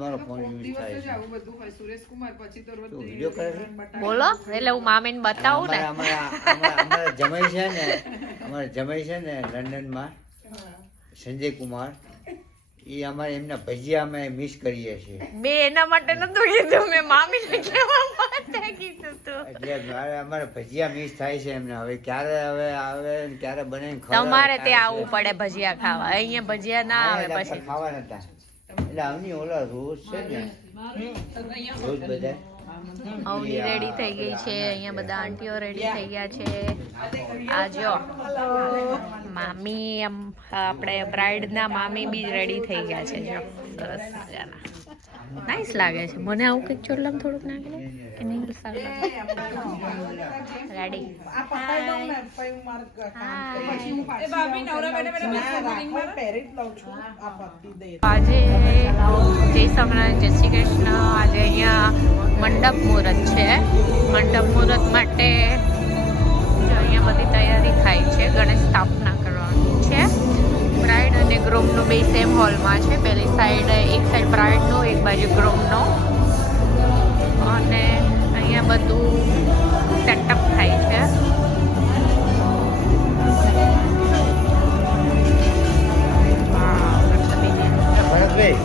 મારો phone use થાય છે. આવું બધું હોય સુરેશકુમાર પછી તો રોજ વિડિયો કરે છે? બોલો એટલે હું મામીને બતાવું ને. અમારા જમાઈ છે ને, લંડનમાં સંજય કુમાર, એ અમારે એમના ભજીયા અમે મિસ કરીએ છીએ. મેં એના માટે નતું કીધું, મેં મામીને કહેવા માટે કીધું તું. એટલે અમારે ભજીયા મિસ થાય છે એમને. હવે ક્યારે આવે ને ક્યારે બને તમારે ત્યાં આવવું પડે ભજીયા ખાવા. અહીંયા ભજીયા ના આવે પછી. ખાવા નતા એટલે આવની ઓલા રોજ છે ને, રોજ બધા અવની રેડી થઈ ગઈ છે, અહીંયા બધા આંટીઓ રેડી થઈ ગયા છે. આ જો મામી, આપણે બ્રાઇડના મામી બી રેડી થઈ ગયા છે. જો સરસ મજાના, નાઈસ લાગે છે. મને આવું કંઈક ચોરલામ થોડુંક નાખી કે નહીં સારું રેડી. આજે જય સ્વામિનારાયણ, જય શ્રી કૃષ્ણ. આજે અહીંયા મંડપ મુહૂર્ત છે. મંડપ મુહૂર્ત માટે અહીંયા બધી તૈયારી થાય છે. ગણેશ સ્થાપના કરવાની છે. બ્રાઇડ અને ગ્રૂમનું બે સેમ હોલમાં છે. પેલી સાઈડ, એક સાઈડ બ્રાઇડનું, એક બાજુ ગ્રૂમનો. અને અહીંયા બધું સેટઅપ થાય છે. ભરતભાઈ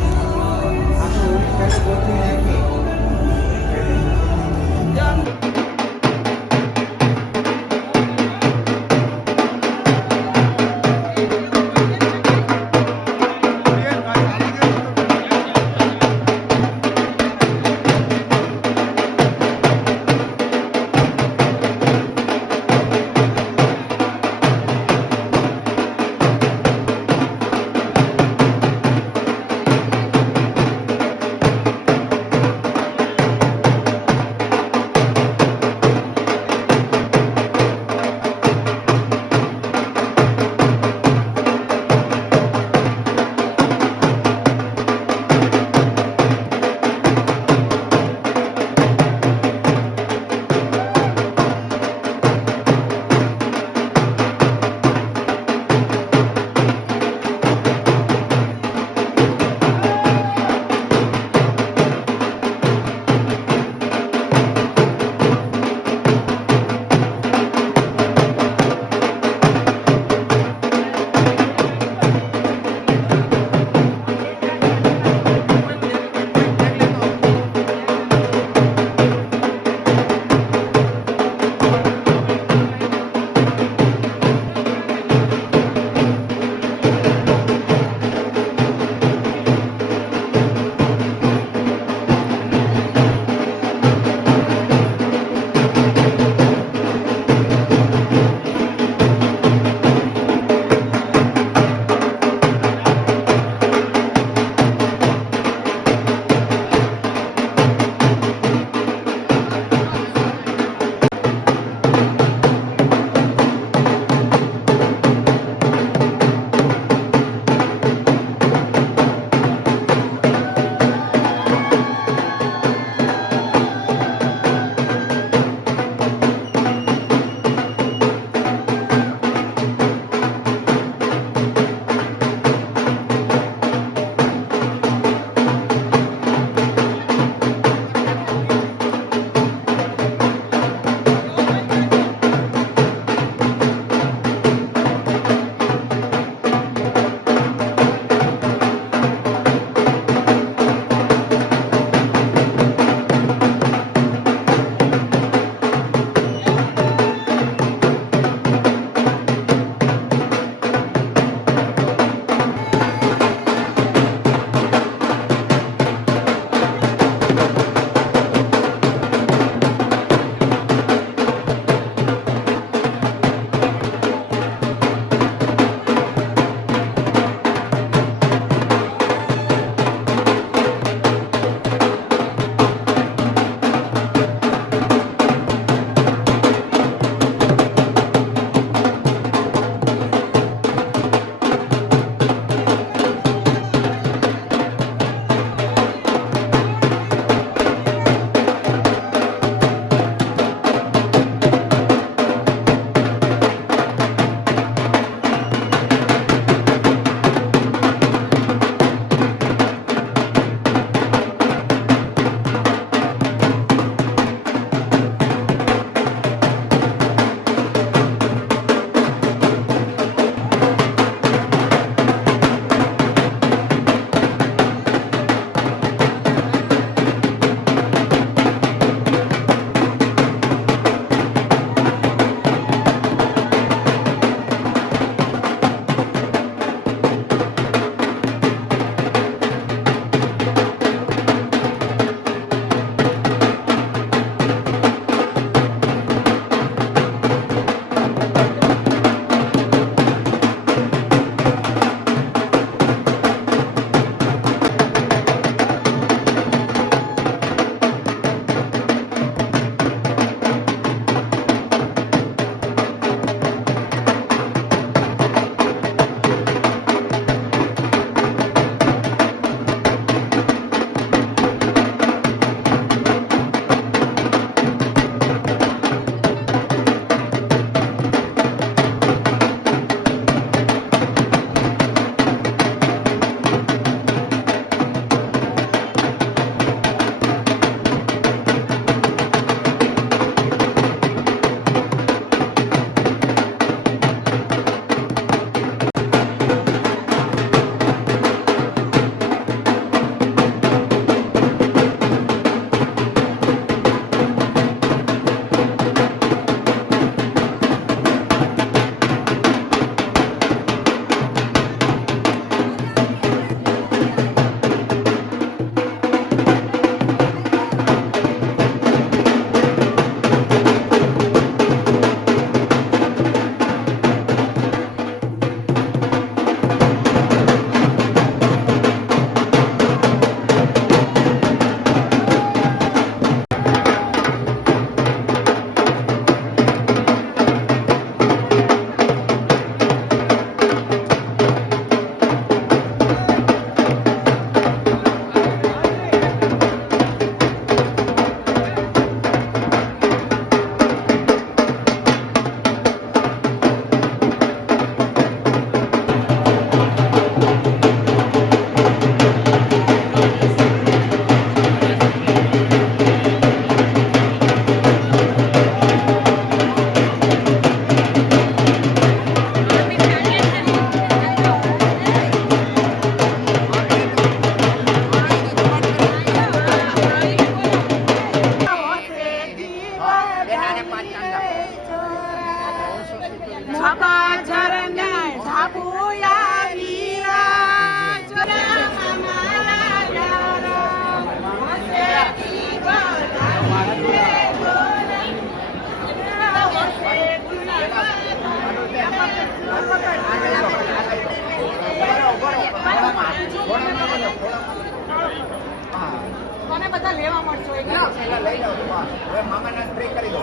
બધા લેવા મળશો પેલા લઈ જાઓ હવે મામાના સ્પ્રે કરી દો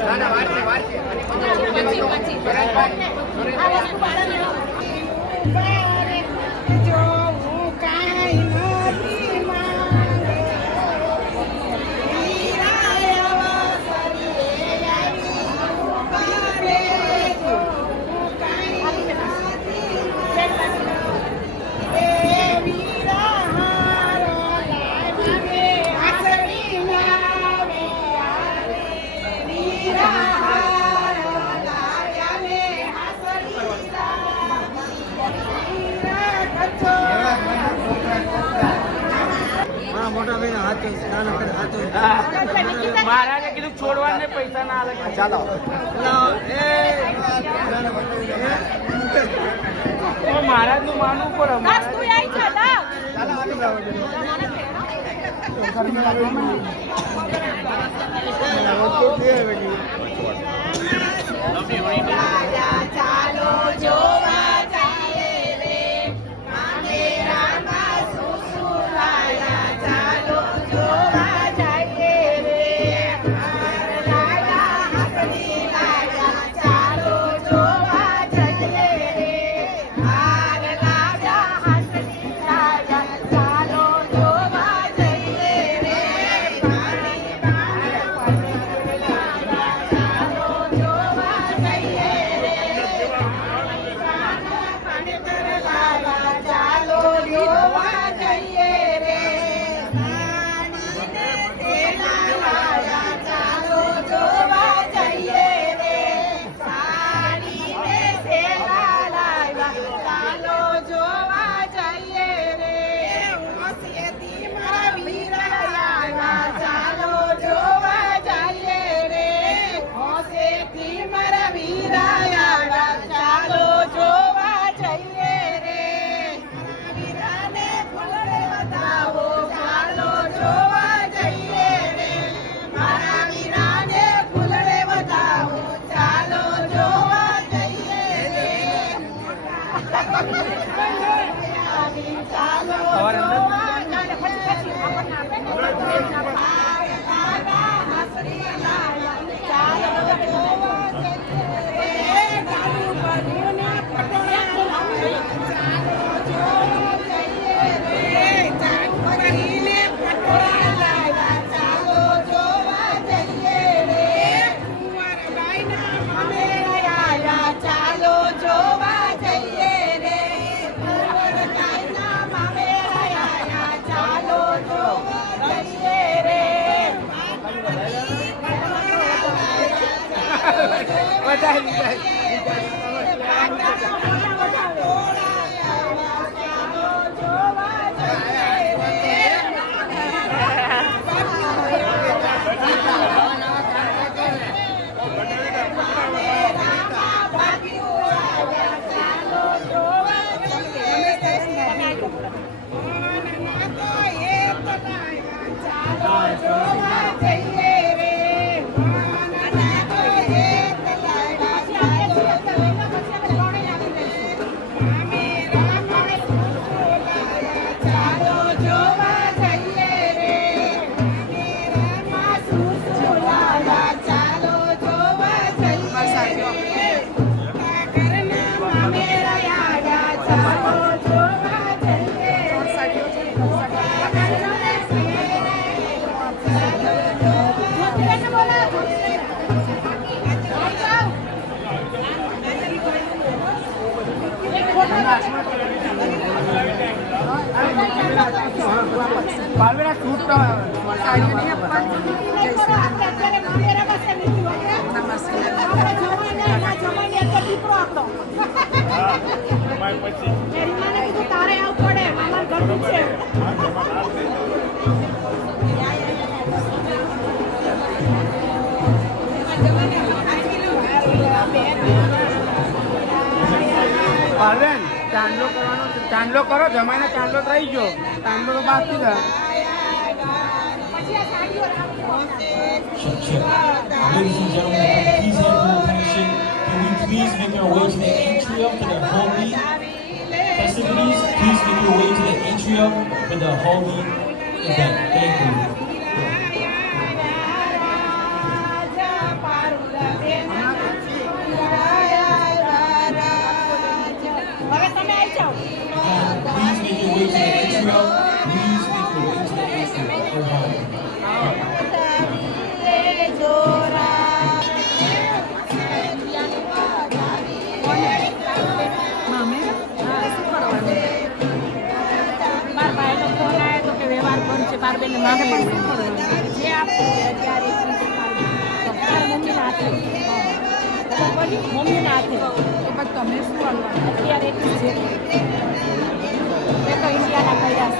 ના ના વાર છે મહારાજે કીધું છોડવાને પૈસા ના આવે. ચાલો મહારાજ નું માનવું પડે. ચાલો જોવા જઈએ રે મામેરામાં સુસુલાયા ચાલો જોવા જઈએ રે લાયા હાથની લાયા ચાલો જોવા જઈએ રે હાર લાયા હાથની લાયા ચાલો જોવા જઈએ રે પાણી પાણી ચાલો જોવા જઈએ રે ચાલો જોવા જઈએ રે ચાલો જોવા જઈએ રે સાડીને સેલા લાવ્યા ચાલો જોવા જઈએ રે હોશિયેથી મારા વીરા આવ્યા ચાલો જોવા જઈએ રે હોશિયેથી મારા વીરા આવ્યા ચાલો જોવા જઈએ રે વીરાને ફૂલે બતાવો ચાલો જોવા જઈએ રે મારા વીરાને ફૂલે બતાવો ચાલો જોવા જઈએ રે ચાલો જોવા ચાલો જોવા જઈએ રે ચાલો જોવા જઈએ રે પાલવેરા છૂટ તારે આવું પડે મામા ઘરનું છે પાલવેન ચાંદલો કરવાનો ચાંદલો કરો જમાઈને ચાંદલો થઈ ગયો ચાંદલો તો બાકી છે. Ladies and gentlemen, please have your attention. Can we please make our way to the atrium for the holy festivities? Please make your way to the atrium. atrium for the holy event. Thank you. Please make your way to the atrium. Please make your way to the atrium for holy. Mummy ના હાથે તમે શું અત્યારે એટલું છે મેં તો ઇન્ડિયાના કર્યા